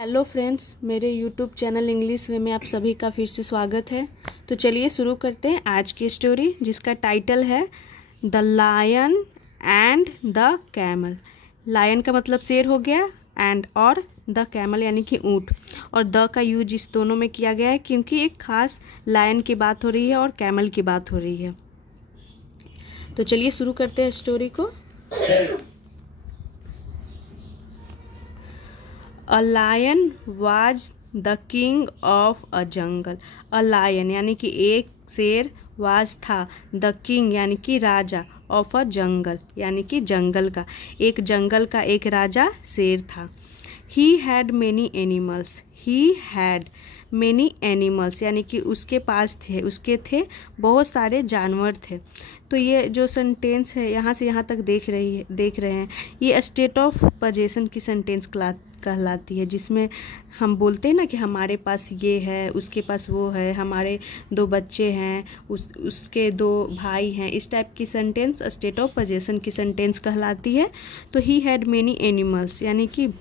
Hello friends, मेरे YouTube channel English वे में आप सभी का फिर से स्वागत है। तो चलिए शुरू करते हैं आज की स्टोरी, जिसका टाइटल है the lion and the camel. Lion का मतलब शेर हो गया, एंड और द कैमल यानी कि ऊँट, और द का यूज इस दोनों में किया गया है क्योंकि एक खास लायन की बात हो रही है और कैमल की बात हो रही है। तो चलिए शुरू करते हैं स्टोरी को। A lion was the king of a jungle। A lion यानी कि एक शेर, was था, the king यानी कि राजा, of a jungle यानी कि जंगल का, एक जंगल का एक राजा शेर था। He had many animals। He had many animals यानी कि उसके पास थे, उसके थे बहुत सारे जानवर थे। तो ये जो सेंटेंस है यहाँ से यहाँ तक देख रहे हैं, ये स्टेट ऑफ पोजेशन की सेंटेंस कहलाती है, जिसमें हम बोलते हैं ना कि हमारे पास ये है, उसके पास वो है, हमारे 2 बच्चे हैं, उसके 2 भाई हैं। इस टाइप की सेंटेंस स्टेट ऑफ पोजेशन की सेंटेंस कहलाती है। तो ही हैड मेनी एनिमल्स यानी कि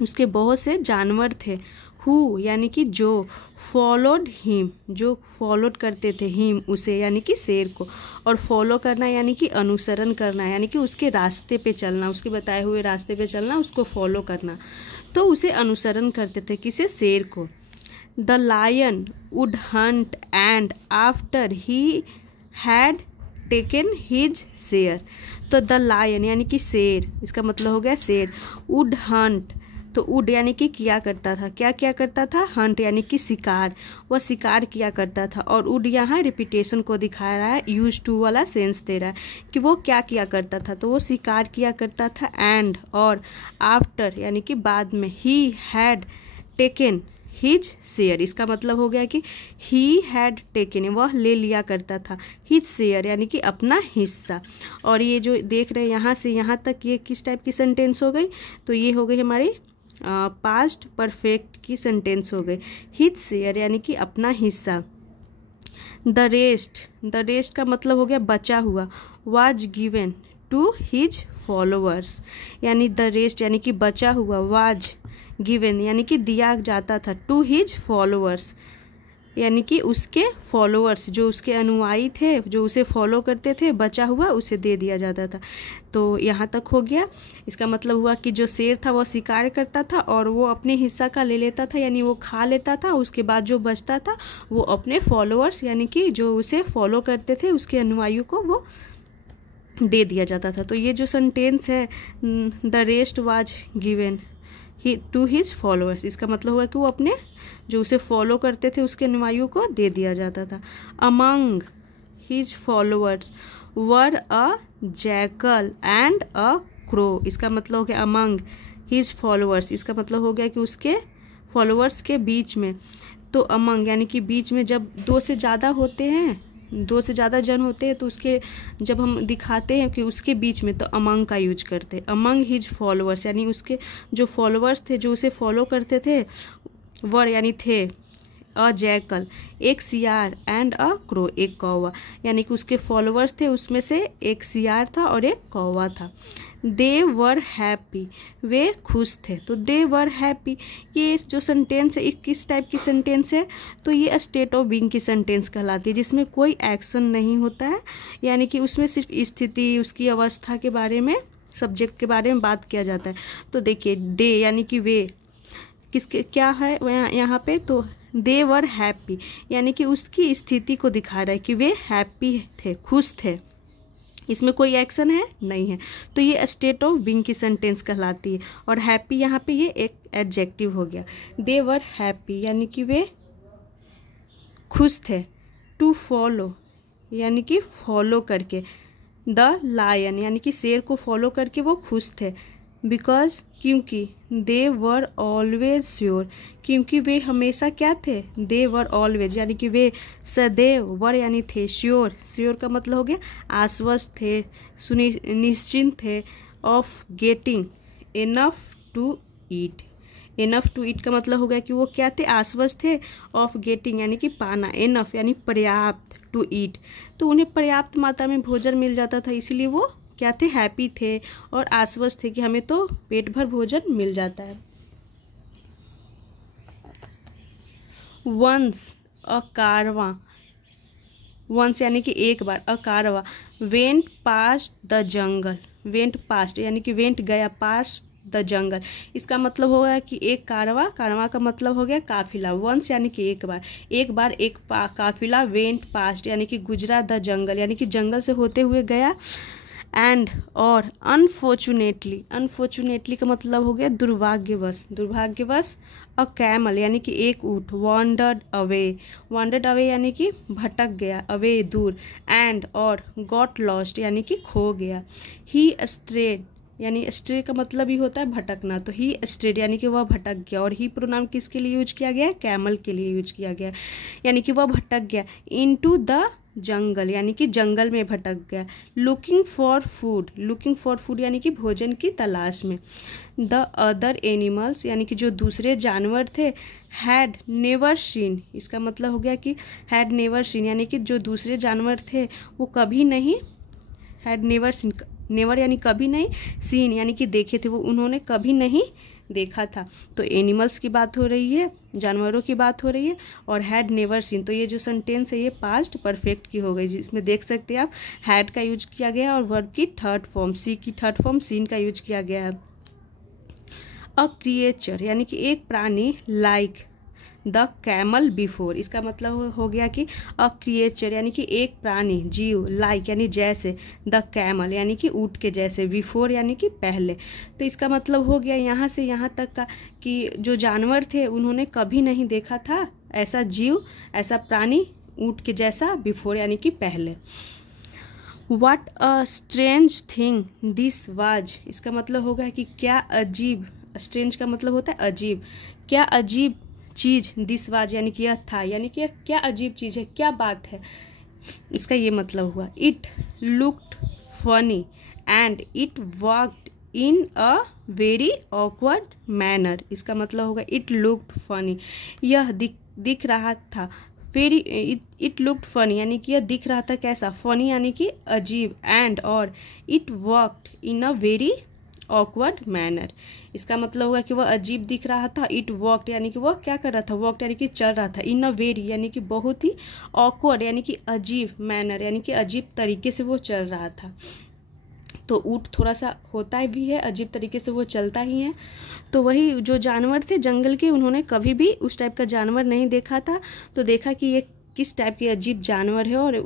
उसके बहुत से जानवर थे। हु यानी कि जो, फॉलोड हिम जो फॉलोड करते थे, हिम उसे यानी कि शेर को, और फॉलो करना यानी कि अनुसरण करना, यानी कि उसके रास्ते पे चलना, उसके बताए हुए रास्ते पे चलना, उसको फॉलो करना। तो उसे अनुसरण करते थे, किसे, शेर को। The lion would hunt and after he had taken his share. तो द लायन यानी कि शेर, इसका मतलब हो गया शेर। वुड हंट, तो वुड यानी कि किया करता था, क्या करता था, हंट यानी कि शिकार, वह शिकार किया करता था। और वुड यहाँ रिपीटेशन को दिखा रहा है, यूज टू वाला सेंस दे रहा है कि वो क्या किया करता था, तो वो शिकार किया करता था। एंड और आफ्टर यानी कि बाद में, ही हैड टेकन हिज शेयर, इसका मतलब हो गया कि ही हैड टेकन, वह ले लिया करता था, हिज शेयर यानी कि अपना हिस्सा। और ये जो देख रहे हैं यहाँ से यहाँ तक, ये किस टाइप की सेंटेंस हो गई, तो ये हो गई हमारी पास्ट परफेक्ट की सेंटेंस हो गई। हिज शेयर यानी कि अपना हिस्सा। द रेस्ट का मतलब हो गया बचा हुआ। Was given to his followers, यानी द रेस्ट यानी कि बचा हुआ, वाज गिवन यानी कि दिया जाता था, टू हिज फॉलोअर्स यानी कि उसके फॉलोअर्स, जो उसके अनुयायी थे, जो उसे फॉलो करते थे, बचा हुआ उसे दे दिया जाता था। तो यहाँ तक हो गया। इसका मतलब हुआ कि जो शेर था वो शिकार करता था और वो अपने हिस्सा का ले लेता था, यानी वो खा लेता था, उसके बाद जो बचता था वो अपने फॉलोअर्स यानी कि जो उसे फॉलो करते थे, उसके अनुयायियों को वो दे दिया जाता था। तो ये जो सेंटेंस है, the rest was given to his followers, इसका मतलब हुआ कि वो अपने जो उसे फॉलो करते थे उसके अनुयायियों को दे दिया जाता था। Among his followers were a jackal and a crow, इसका मतलब हो गया अमंग हिज फॉलोअर्स, इसका मतलब हो गया कि उसके फॉलोअर्स के बीच में। तो अमंग यानी कि बीच में, जब 2 से ज़्यादा होते हैं, 2 से ज़्यादा जन होते हैं, तो उसके जब हम दिखाते हैं कि उसके बीच में, तो अमंग का यूज करते हैं। अमंग हिज फॉलोअर्स यानी उसके जो फॉलोअर्स थे, जो उसे फॉलो करते थे, वर यानी थे, अ जैकल एक सियार, एंड अ क्रो एक कौवा, यानी कि उसके फॉलोअर्स थे, उसमें से एक सियार था और एक कौवा था। दे वर हैप्पी, वे खुश थे। तो दे वर हैप्पी, ये जो सेंटेंस है, ये किस टाइप की सेंटेंस है, तो ये स्टेट ऑफ बीइंग की सेंटेंस कहलाती है, जिसमें कोई एक्शन नहीं होता है, यानी कि उसमें सिर्फ स्थिति, उसकी अवस्था के बारे में, सब्जेक्ट के बारे में बात किया जाता है। तो देखिए, दे यानी कि वे, किसके क्या है यहाँ पे, तो दे वर हैप्पी यानी कि उसकी स्थिति को दिखा रहा है कि वे हैप्पी थे, खुश थे, इसमें कोई एक्शन है नहीं है। तो ये स्टेट ऑफ बीइंग की सेंटेंस कहलाती है। और हैप्पी यहाँ पे ये एक एडजेक्टिव हो गया। दे वर हैप्पी यानी कि वे खुश थे। टू फॉलो यानी कि फॉलो करके, द लायन यानी कि शेर को फॉलो करके वो खुश थे। बिकॉज क्योंकि, दे वर ऑलवेज श्योर क्योंकि वे हमेशा क्या थे, दे वर ऑलवेज यानी कि वे सदैव, वर यानी थे, श्योर का मतलब हो गया आश्वस्त थे, निश्चिंत थे, of getting enough to eat. Enough to eat का मतलब हो गया कि वो क्या थे, आश्वस्त थे, ऑफ गेटिंग यानी कि पाना, इनफ यानी पर्याप्त, टू ईट तो उन्हें पर्याप्त मात्रा में भोजन मिल जाता था, इसलिए वो क्या थे, हैप्पी थे और आश्वस्त थे कि हमें तो पेट भर भोजन मिल जाता है। वंस अ कारवां, वंस यानी कि एक बार, अ कारवां went past the jungle, went past यानी कि वेंट गया, पास्ट द जंगल इसका मतलब हो गया कि एक कारवा, कारवा का मतलब हो गया काफिला, वंस यानी कि एक बार, एक बार एक काफिला, वेंट पास्ट यानी कि गुजरा, द जंगल यानी कि जंगल से होते हुए गया, एंड और अनफॉर्चुनेटली, अनफॉर्चुनेटली का मतलब हो गया दुर्भाग्यवश, दुर्भाग्यवश अ कैमल यानी कि एक ऊँट, वांडर्ड अवे, वांडर्ड अवे यानी कि भटक गया, अवे दूर, एंड और गॉट लॉस्ट यानी कि खो गया, ही स्ट्रेड यानी स्ट्रे का मतलब ही होता है भटकना, तो ही स्ट्रेड यानी कि वह भटक गया, और ही प्रोनाउन किसके लिए यूज किया गया है, कैमल के लिए यूज किया गया, यानी कि वह भटक गया, इनटू द जंगल यानी कि जंगल में भटक गया, looking for food, looking for food यानी कि भोजन की तलाश में, द अदर एनिमल्स यानी कि जो दूसरे जानवर थे, हैड नेवर सीन इसका मतलब हो गया कि हैड नेवर सीन यानी कि जो दूसरे जानवर थे वो कभी नहीं, हैड नेवर सीन, नेवर यानी कभी नहीं, सीन यानी कि देखे थे, वो उन्होंने कभी नहीं देखा था, तो एनिमल्स की बात हो रही है, जानवरों की बात हो रही है, और हैड नेवर सीन, तो ये जो सेंटेंस है ये पास्ट परफेक्ट की हो गई, जिसमें देख सकते हैं आप हैड का यूज किया गया है और वर्ब की थर्ड फॉर्म, सी की थर्ड फॉर्म सीन का यूज किया गया है। अ क्रिएचर यानी कि एक प्राणी, लाइक द कैमल बिफोर इसका मतलब हो गया कि अ क्रिएचर यानी कि एक प्राणी, जीव, लाइक यानी जैसे, द कैमल यानी कि ऊँट के जैसे, बिफोर यानी कि पहले, तो इसका मतलब हो गया यहाँ से यहाँ तक का कि जो जानवर थे उन्होंने कभी नहीं देखा था ऐसा जीव, ऐसा प्राणी ऊँट के जैसा, बिफोर यानी कि पहले। What a strange thing this was इसका मतलब होगा कि क्या अजीब, स्ट्रेंज का मतलब होता है अजीब, क्या अजीब चीज़, दिस वाज यानी कि यह था, यानी कि क्या अजीब चीज़ है, क्या बात है, इसका ये मतलब हुआ। It looked funny and it walked in a very awkward manner इसका मतलब होगा इट लुक्ड फनी, यह दिख रहा था, वेरी, इट लुक्ड फनी यानी कि यह दिख रहा था कैसा, फनी यानी कि अजीब, एंड और it walked in a very awkward manner इसका मतलब होगा कि वह अजीब दिख रहा था, इट वॉक्ड यानी कि वह क्या कर रहा था, वॉक्ड यानी कि चल रहा था, इन अ वेरी यानी कि बहुत ही, ऑकवर्ड यानी कि अजीब, मैनर यानी कि अजीब तरीके से वो चल रहा था, तो ऊँट थोड़ा सा होता भी है अजीब तरीके से वो चलता ही है, तो वही जो जानवर थे जंगल के उन्होंने कभी भी उस टाइप का जानवर नहीं देखा था, तो देखा कि ये किस टाइप की अजीब जानवर है और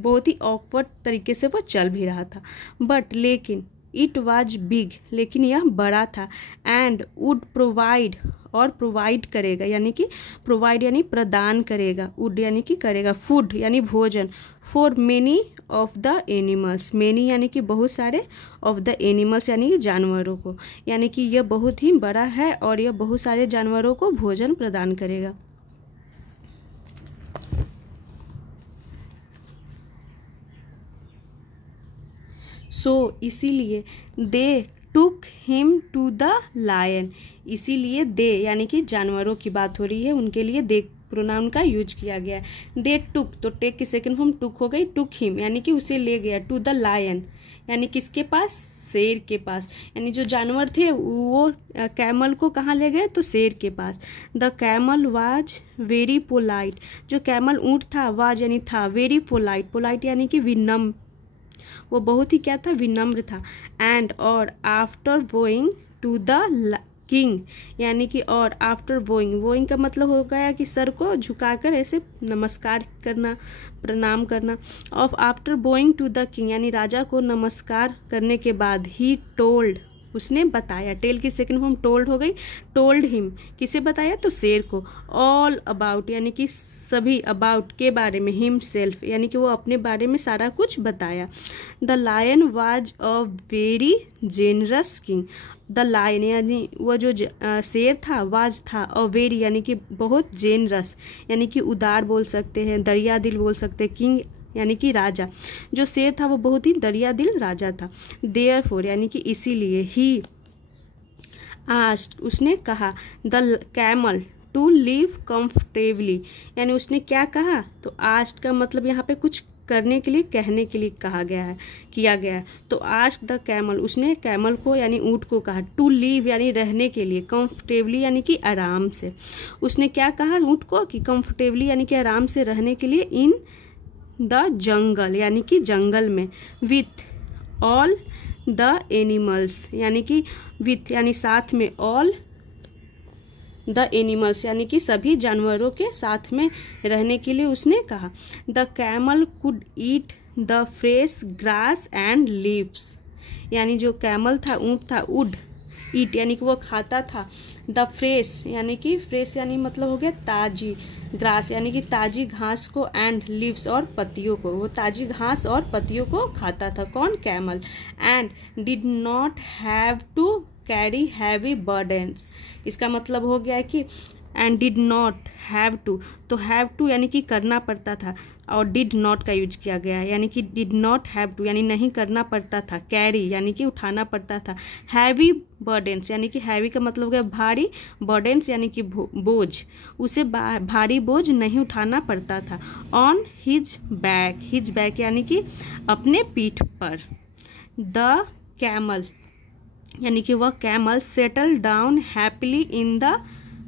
बहुत ही ऑकवर्ड तरीके से वो चल भी रहा था, बट लेकिन इट वाज बिग लेकिन यह बड़ा था, एंड वुड प्रोवाइड और प्रोवाइड करेगा यानी कि प्रोवाइड यानी प्रदान करेगा, वुड यानी कि करेगा, फूड यानी भोजन, for many of the animals, many यानी कि बहुत सारे, ऑफ द एनिमल्स यानी कि जानवरों को, यानी कि यह बहुत ही बड़ा है और यह बहुत सारे जानवरों को भोजन प्रदान करेगा। सो इसीलिए they took him to the lion, इसीलिए दे यानी कि जानवरों की बात हो रही है, उनके लिए दे प्रोनाउन का यूज किया गया है। दे टुक, तो टेक की सेकंड फॉर्म टुक हो गई, टुक हिम यानी कि उसे ले गया, टू द लायन यानी किसके पास, शेर के पास, यानी जो जानवर थे वो कैमल को कहाँ ले गए, तो शेर के पास। The camel was very polite, जो कैमल ऊँट था, वाज यानी था, वेरी पोलाइट, पोलाइट यानी कि विनम्र, वो बहुत ही क्या था, विनम्र था, एंड और after going to the king यानी कि और आफ्टर बोइंग, बोइंग का मतलब हो गया कि सर को झुकाकर ऐसे नमस्कार करना, प्रणाम करना, of after going to the king यानी राजा को नमस्कार करने के बाद, ही टोल्ड उसने बताया, टेल की सेकंड फॉर्म टोल्ड हो गई, टोल्ड हिम किसे बताया, तो शेर को, ऑल अबाउट यानी कि सभी, अबाउट के बारे में, हिम सेल्फ यानी कि वो अपने बारे में सारा कुछ बताया। The lion was a very generous king, the lion यानी वो जो शेर था, वाज था, अ वेरी यानी कि बहुत, जेनरस यानी कि उदार बोल सकते हैं, दरिया दिल बोल सकते हैं, किंग यानी कि राजा, जो शेर था वो बहुत ही दरिया दिल राजा था। देयरफॉर यानी कि इसीलिए, ही आस्क्ड उसने कहा, the camel to live comfortably यानी उसने क्या कहा, तो आस्क्ड का मतलब यहाँ पे कुछ करने के लिए, कहने के लिए किया गया है। तो आस्क द कैमल, उसने कैमल को यानी ऊँट को कहा टू लीव यानी रहने के लिए, कंफर्टेबली यानी कि आराम से। उसने क्या कहा ऊँट को कि कंफर्टेबली यानी कि आराम से रहने के लिए इन द जंगल यानी कि जंगल में, विथ ऑल द एनिमल्स यानी कि विथ यानी साथ में, ऑल द एनिमल्स यानी कि सभी जानवरों के साथ में रहने के लिए उसने कहा। The camel could eat the fresh grass and leaves, यानी जो कैमल था, ऊँट था, वुड ईट यानी कि वो खाता था, द फ्रेश यानी कि फ्रेश यानी मतलब हो गया ताजी, ग्रास यानी कि ताजी घास को, एंड लीव्स और पत्तियों को, वो ताजी घास और पत्तियों को खाता था। कौन? Camel. And did not have to carry heavy burdens, इसका मतलब हो गया कि and did not have to, तो हैव टू यानी कि करना पड़ता था और डिड नॉट का यूज किया गया है, यानी कि डिड नॉट हैव टू यानी नहीं करना पड़ता था, कैरी यानी कि उठाना पड़ता था, हैवी बर्डन्स यानी कि हैवी का मतलब हो गया भारी, बर्डन्स यानी कि बोझ, उसे भारी बोझ नहीं उठाना पड़ता था। ऑन हिज बैक यानी कि अपने पीठ पर। द कैमल यानी कि वह camel settle down happily in the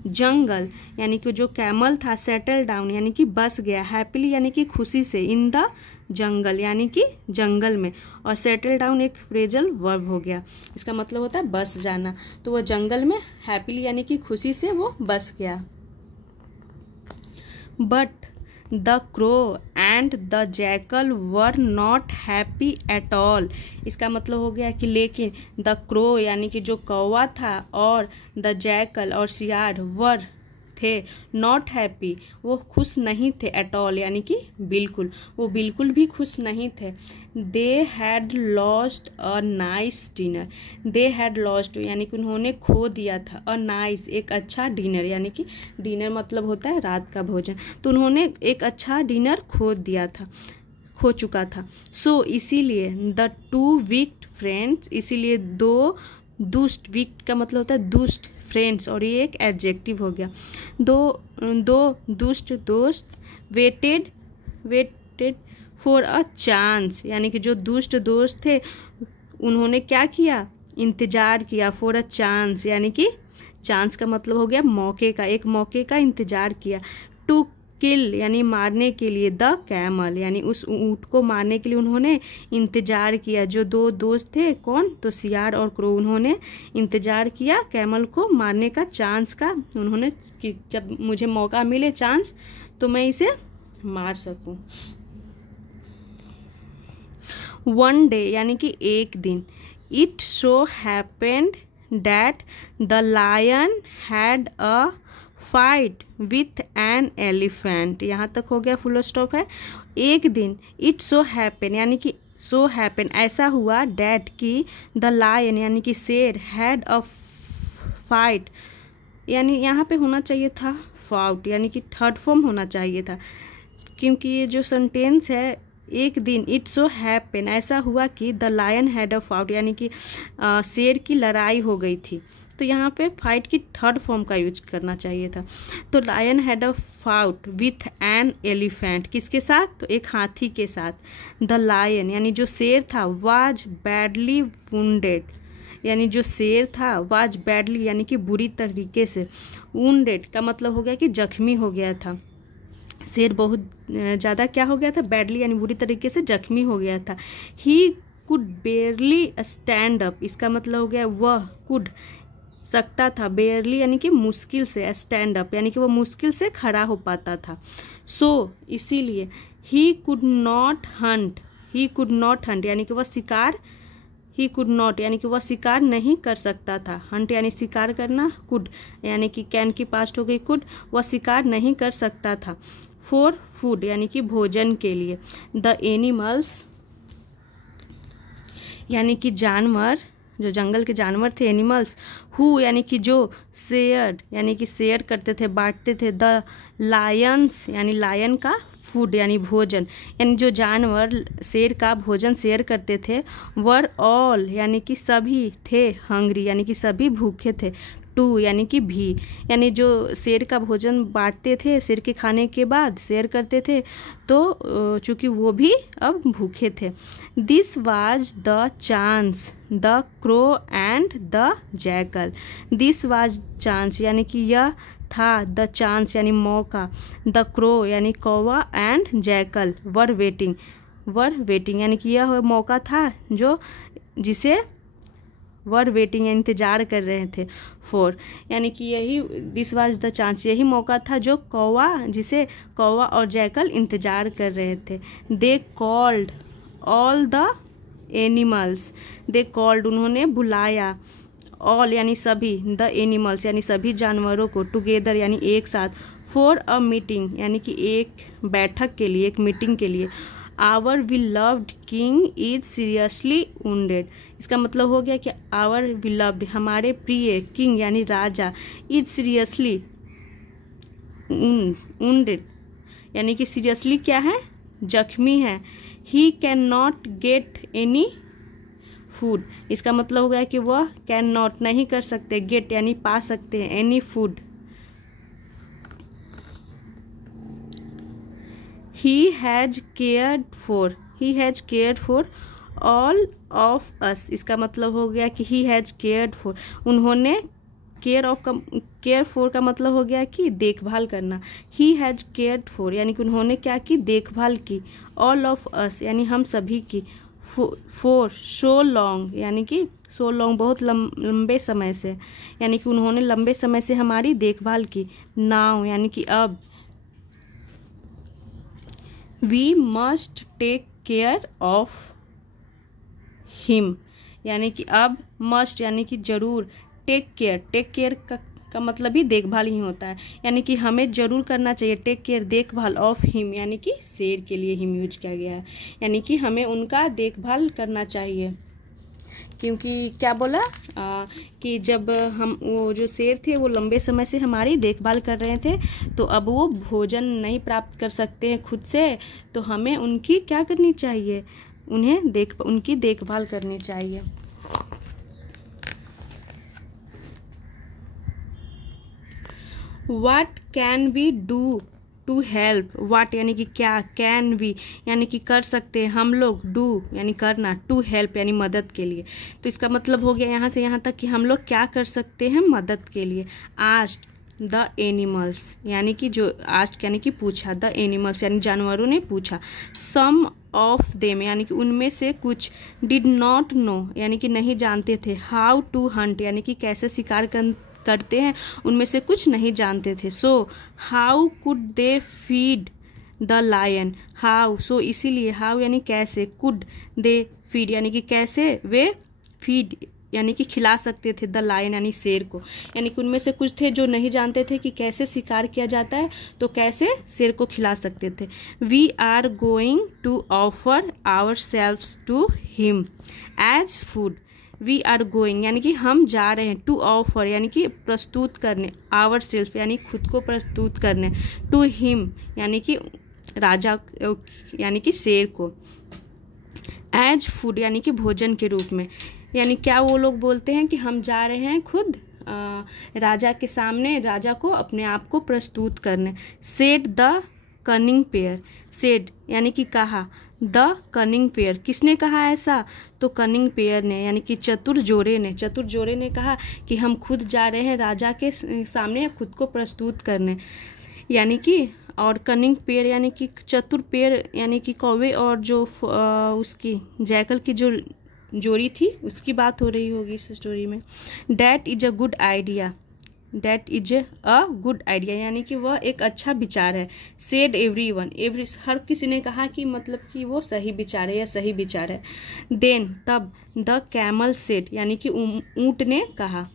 jungle, यानी कि जो कैमल था सेटल डाउन यानी कि बस गया, हैप्पीली यानी कि खुशी से, इन द जंगल यानी कि जंगल में, और सेटल डाउन एक फ्रेजल वर्ब हो गया, इसका मतलब होता है बस जाना। तो वह जंगल में हैप्पीली यानी कि खुशी से वो बस गया। But the crow and the jackal were not happy at all, इसका मतलब हो गया कि लेकिन द क्रो यानी कि जो कौवा था और द जैकल और सियार वर थे नॉट हैप्पी, वो खुश नहीं थे, एट ऑल यानी कि बिल्कुल, वो बिल्कुल भी खुश नहीं थे। They had lost a nice dinner, they had lost यानी कि उन्होंने खो दिया था, अ नाइस एक अच्छा डिनर, यानी कि डिनर मतलब होता है रात का भोजन, तो उन्होंने एक अच्छा डिनर खो चुका था। सो इसीलिए द टू वीक फ्रेंड्स, इसीलिए दो दुष्ट, वीक का मतलब होता है दुष्ट, फ्रेंड्स और ये एक एडजेक्टिव हो गया, दो दुष्ट दोस्त वेटेड फॉर अ चांस, यानी कि जो दुष्ट दोस्त थे उन्होंने क्या किया, इंतजार किया, फॉर अ चांस यानी कि चांस का मतलब हो गया मौके का, एक मौके का इंतजार किया। टू किल यानी मारने के लिए, द कैमल यानी उस ऊँट को मारने के लिए उन्होंने इंतजार किया। जो दो दोस्त थे कौन, तो सियार और क्रो, उन्होंने इंतजार किया कैमल को मारने का, चांस का, उन्होंने कि जब मुझे मौका मिले चांस तो मैं इसे मार सकूं। वन डे यानी कि एक दिन, it so happened that the lion had a fight with an elephant, यहाँ तक हो गया, फुल स्टॉप है। एक दिन, इट सो हैपन यानी कि सो हैपन ऐसा हुआ, डैट की द लायन यानी कि शेर, हैड अ फाइट यानी यहाँ पे होना चाहिए था फाउट यानी कि थर्ड फॉर्म होना चाहिए था, क्योंकि ये जो सेंटेंस है एक दिन, इट सो हैपन ऐसा हुआ कि the lion had a fight यानी कि शेर की लड़ाई हो गई थी, तो यहाँ पे फाइट की थर्ड फॉर्म का यूज करना चाहिए था। तो lion had a fight with an elephant, किसके साथ, तो एक हाथी के साथ। द लायन यानी जो शेर था, वाज बैडली वुंडेड यानी जो शेर था, वाज बैडली यानी कि बुरी तरीके से, वुंडेड का मतलब हो गया कि जख्मी हो गया था, शेर बहुत ज़्यादा क्या हो गया था, बैडली यानी बुरी तरीके से जख्मी हो गया था। ही कुड बेयरली स्टैंड अप, इसका मतलब हो गया वह कुड सकता था, बेयरली यानी कि मुश्किल से, स्टैंड अप यानी कि वो मुश्किल से खड़ा हो पाता था। सो इसीलिए ही कुड नॉट हंट यानी कि वह शिकार, ही कुड नॉट यानी कि वह शिकार नहीं कर सकता था, हंट यानी शिकार करना, कुड यानी कि कैन की पास्ट हो गई कुड, वह शिकार नहीं कर सकता था। फॉर फूड यानी कि भोजन के लिए। द एनिमल्स यानी कि जानवर, जो जंगल के जानवर थे, एनिमल्स, हु यानी कि जो, शेयर्ड यानी कि शेयर करते थे, बांटते थे, द लायंस यानी लायन का फूड यानी भोजन, यानी जो जानवर शेर का भोजन शेयर करते थे, वर ऑल यानी कि सभी थे, हंग्री यानी कि सभी भूखे थे, टू यानी कि भी, यानी जो शेर का भोजन बांटते थे, शेर के खाने के बाद शेयर करते थे, तो चूँकि वो भी अब भूखे थे। This was the chance the crow and the jackal. This was chance यानी कि यह था, द चांस यानी मौका, द क्रो यानी कौवा एंड जैकल वर वेटिंग यानी कि यह मौका था जो जिसे वर वेटिंग इंतजार कर रहे थे, फॉर यानी कि यही दिस वाज द चांस यही मौका था जो जिसे कौवा और जैकल इंतजार कर रहे थे। They called all the animals, they called उन्होंने बुलाया, ऑल यानी सभी, द एनिमल्स यानी सभी जानवरों को, टुगेदर यानी एक साथ, फॉर अ मीटिंग यानी कि एक बैठक के लिए, एक मीटिंग के लिए। Our beloved king is seriously wounded, इसका मतलब हो गया कि आवर बिलव्ड हमारे प्रिय, किंग यानी राजा, इज सीरियसली वुंडेड यानी कि सीरियसली क्या है, जख्मी है। He can not get any food, इसका मतलब हो गया कि वह कैन नॉट नहीं कर सकते, गेट यानी पा सकते हैं, any food. He has cared for all of us, इसका मतलब हो गया कि ही हैज केयर्ड फॉर, उन्होंने केयर फॉर का मतलब हो गया कि देखभाल करना। ही हैज केयर्ड फॉर यानी कि उन्होंने क्या की, देखभाल की, ऑल ऑफ अस यानी हम सभी की, फॉर सो लॉन्ग यानी कि सो लॉन्ग बहुत लंबे समय से, यानी कि उन्होंने लंबे समय से हमारी देखभाल की। नाउ यानी कि अब, we must take care of him यानी कि अब, मस्ट यानी कि जरूर, टेक केयर का मतलब ही देखभाल ही होता है, यानी कि हमें जरूर करना चाहिए, टेक केयर देखभाल, ऑफ हिम यानी कि शेर के लिए हिम यूज किया गया है, यानी कि हमें उनका देखभाल करना चाहिए। क्योंकि क्या बोला कि जब हम वो जो शेर थे वो लंबे समय से हमारी देखभाल कर रहे थे, तो अब वो भोजन नहीं प्राप्त कर सकते हैं खुद से, तो हमें उनकी क्या करनी चाहिए, उनकी देखभाल करनी चाहिए। What can we do to help? What यानी कि क्या, can we यानी कि कर सकते हैं हम लोग, do यानी करना, to help यानी मदद के लिए। तो इसका मतलब हो गया यहाँ से यहाँ तक कि हम लोग क्या कर सकते हैं मदद के लिए। asked the animals यानी कि जो asked यानी कि पूछा, the animals यानी जानवरों ने पूछा। some of them यानी कि उनमें से कुछ, did not know यानी कि नहीं जानते थे, how to hunt यानी कि कैसे शिकार करते हैं, उनमें से कुछ नहीं जानते थे। So how could they feed the lion, how so इसीलिए, हाउ यानी कैसे, कुड दे फीड यानी कि कैसे वे फीड यानी कि खिला सकते थे, द लायन यानी शेर को, यानी कि उनमें से कुछ थे जो नहीं जानते थे कि कैसे शिकार किया जाता है, तो कैसे शेर को खिला सकते थे। We are going to offer ourselves to him as food, we are going यानी कि हम जा रहे हैं, टू ऑफर यानी कि प्रस्तुत करने, आवर सेल्फ यानी खुद को प्रस्तुत करने, टू हिम यानी कि राजा यानी कि शेर को, एज फूड यानी कि भोजन के रूप में। यानी क्या वो लोग बोलते हैं कि हम जा रहे हैं खुद राजा के सामने, राजा को अपने आप को प्रस्तुत करने। Said the cunning pair, said यानी कि कहा, द कनिंग पेयर किसने कहा ऐसा, तो कनिंग पेयर ने यानी कि चतुर जोड़े ने कहा कि हम खुद जा रहे हैं राजा के सामने खुद को प्रस्तुत करने, यानी कि, और कनिंग पेयर यानी कि चतुर पेयर यानी कि कौवे और जो उसकी जैकल की जो जोड़ी थी उसकी बात हो रही होगी इस स्टोरी में। That is a good idea, that is a good idea यानी कि वह एक अच्छा विचार है। सेड एवरीवन, हर किसी ने कहा कि मतलब कि वो सही विचार है या सही विचार है। देन तब, द कैमल सेड यानी कि ऊंट ने कहा,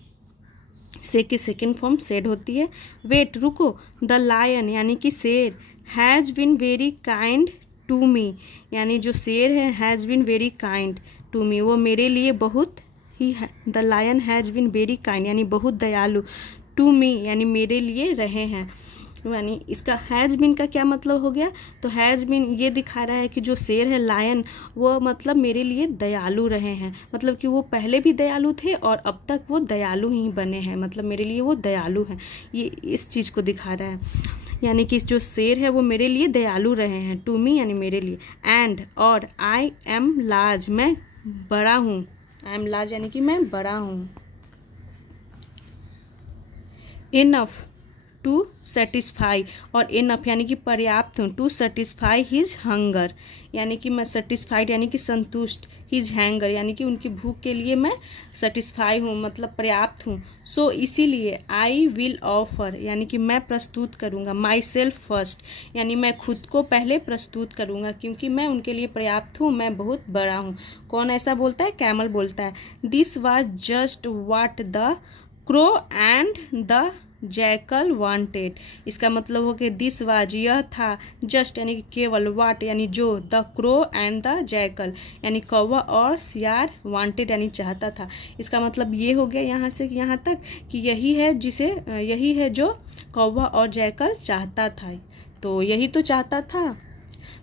से की सेकेंड फॉर्म सेड होती है। वेट रुको, द लायन यानी कि शेर, has been very kind to me यानी जो शेर है, has been very kind to me वो मेरे लिए बहुत ही, the lion has been very kind यानी बहुत दयालु, टू मी यानी मेरे लिए रहे हैं। यानी इसका हैज़ बीन का क्या मतलब हो गया, तो हैज़ बीन ये दिखा रहा है कि जो शेर है लायन, वो मतलब मेरे लिए दयालु रहे हैं, मतलब कि वो पहले भी दयालु थे और अब तक वो दयालु ही बने हैं, मतलब मेरे लिए वो दयालु हैं, ये इस चीज़ को दिखा रहा है। यानी कि जो शेर है वो मेरे लिए दयालु रहे हैं, टू मी यानी मेरे लिए, एंड और आई एम लार्ज, मैं बड़ा हूँ, आई एम लार्ज यानी कि मैं बड़ा हूँ, इनफ टू सेटिस्फाई, और इनफ यानी कि पर्याप्त हूँ, टू सेटिस्फाई हिज हंगर, यानी कि मैं सेटिस्फाइड यानी कि संतुष्ट, हिज हैंगर यानी कि उनकी भूख के लिए मैं सेटिस्फाई हूँ, मतलब पर्याप्त हूँ। सो इसीलिए आई विल ऑफर यानी कि मैं प्रस्तुत करूँगा, माई सेल्फ फर्स्ट यानी मैं खुद को पहले प्रस्तुत करूँगा, क्योंकि मैं उनके लिए पर्याप्त हूँ, मैं बहुत बड़ा हूँ। कौन ऐसा बोलता है, कैमल बोलता है। This was just what the crow and the jackal wanted, इसका मतलब हो कि दिस वाज यह था, जस्ट यानी कि केवल, वाट यानी जो, the crow and the jackal यानी कौवा और सियार, वांटेड यानी चाहता था। इसका मतलब ये हो गया यहाँ से यहाँ तक कि यही है जो कौवा और जैकल चाहता था, तो यही तो चाहता था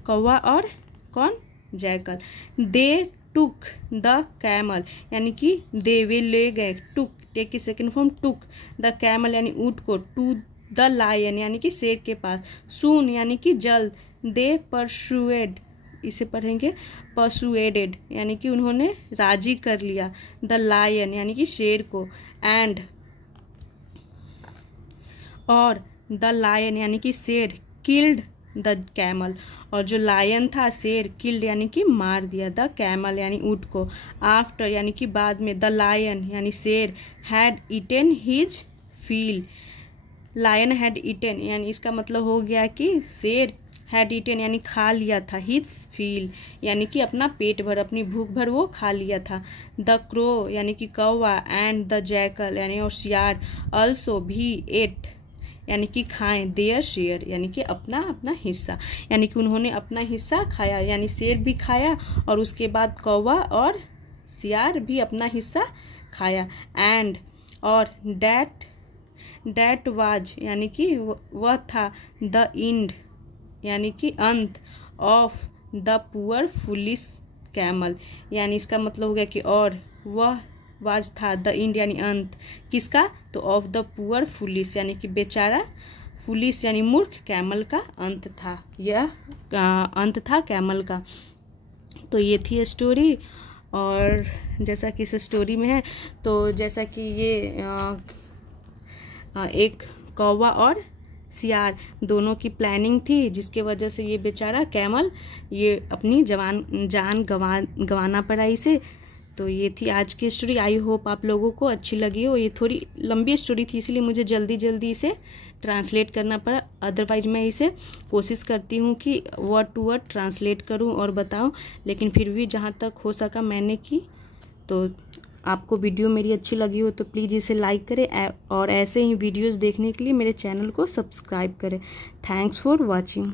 कौवा और कौन, jackal. They took the camel यानी कि दे वे ले गए, टुक टेक की second form took, the camel यानी ऊंट को, टू द लायन यानी कि शेर के पास, सून यानी कि जल्द, दे परसुएड, इसे पढ़ेंगे परसुएडेड यानी कि उन्होंने राजी कर लिया, द लायन यानी कि शेर को, एंड और द लायन यानी कि शेर, किल्ड द कैमल, और जो लायन था शेर, किल्ड यानी कि मार दिया, द कैमल यानी ऊंट को, आफ्टर यानी कि बाद में, द लायन यानी शेर, had eaten his fill, lion had eaten यानी इसका मतलब हो गया कि शेर हैड ईटेन यानी खा लिया था, हिज फील यानी कि अपना पेट भर, अपनी भूख भर वो खा लिया था, द क्रो यानी कि कौवा, एंड द जैकल यानी और सियार, अल्सो भी, एट यानी कि खाएं, देयर शेयर यानी कि अपना अपना हिस्सा, यानी कि उन्होंने अपना हिस्सा खाया, यानी शेर भी खाया और उसके बाद कौवा और सियार भी अपना हिस्सा खाया, एंड और डैट वाज यानी कि वह था, द एंड यानी कि अंत, of the poor foolish camel यानी इसका मतलब हो गया कि और वह वाज था, द एंड यानी अंत, किसका, तो ऑफ द पुअर फुलिश यानी कि बेचारा, फुलिश यानी मूर्ख, कैमल का अंत था, यह अंत था कैमल का। तो ये थी स्टोरी, और जैसा कि इस स्टोरी में है, तो जैसा कि ये एक कौवा और सियार दोनों की प्लानिंग थी, जिसके वजह से ये बेचारा कैमल ये अपनी जान गंवाना पड़ा इसे। तो ये थी आज की स्टोरी, आई होप आप लोगों को अच्छी लगी हो। ये थोड़ी लंबी स्टोरी थी इसलिए मुझे जल्दी इसे ट्रांसलेट करना पड़ा, अदरवाइज मैं इसे कोशिश करती हूँ कि वर्ड टू वर्ड ट्रांसलेट करूँ और बताऊँ, लेकिन फिर भी जहाँ तक हो सका मैंने की। तो आपको वीडियो मेरी अच्छी लगी हो तो प्लीज़ इसे लाइक करें और ऐसे ही वीडियोस देखने के लिए मेरे चैनल को सब्सक्राइब करें। Thanks for watching.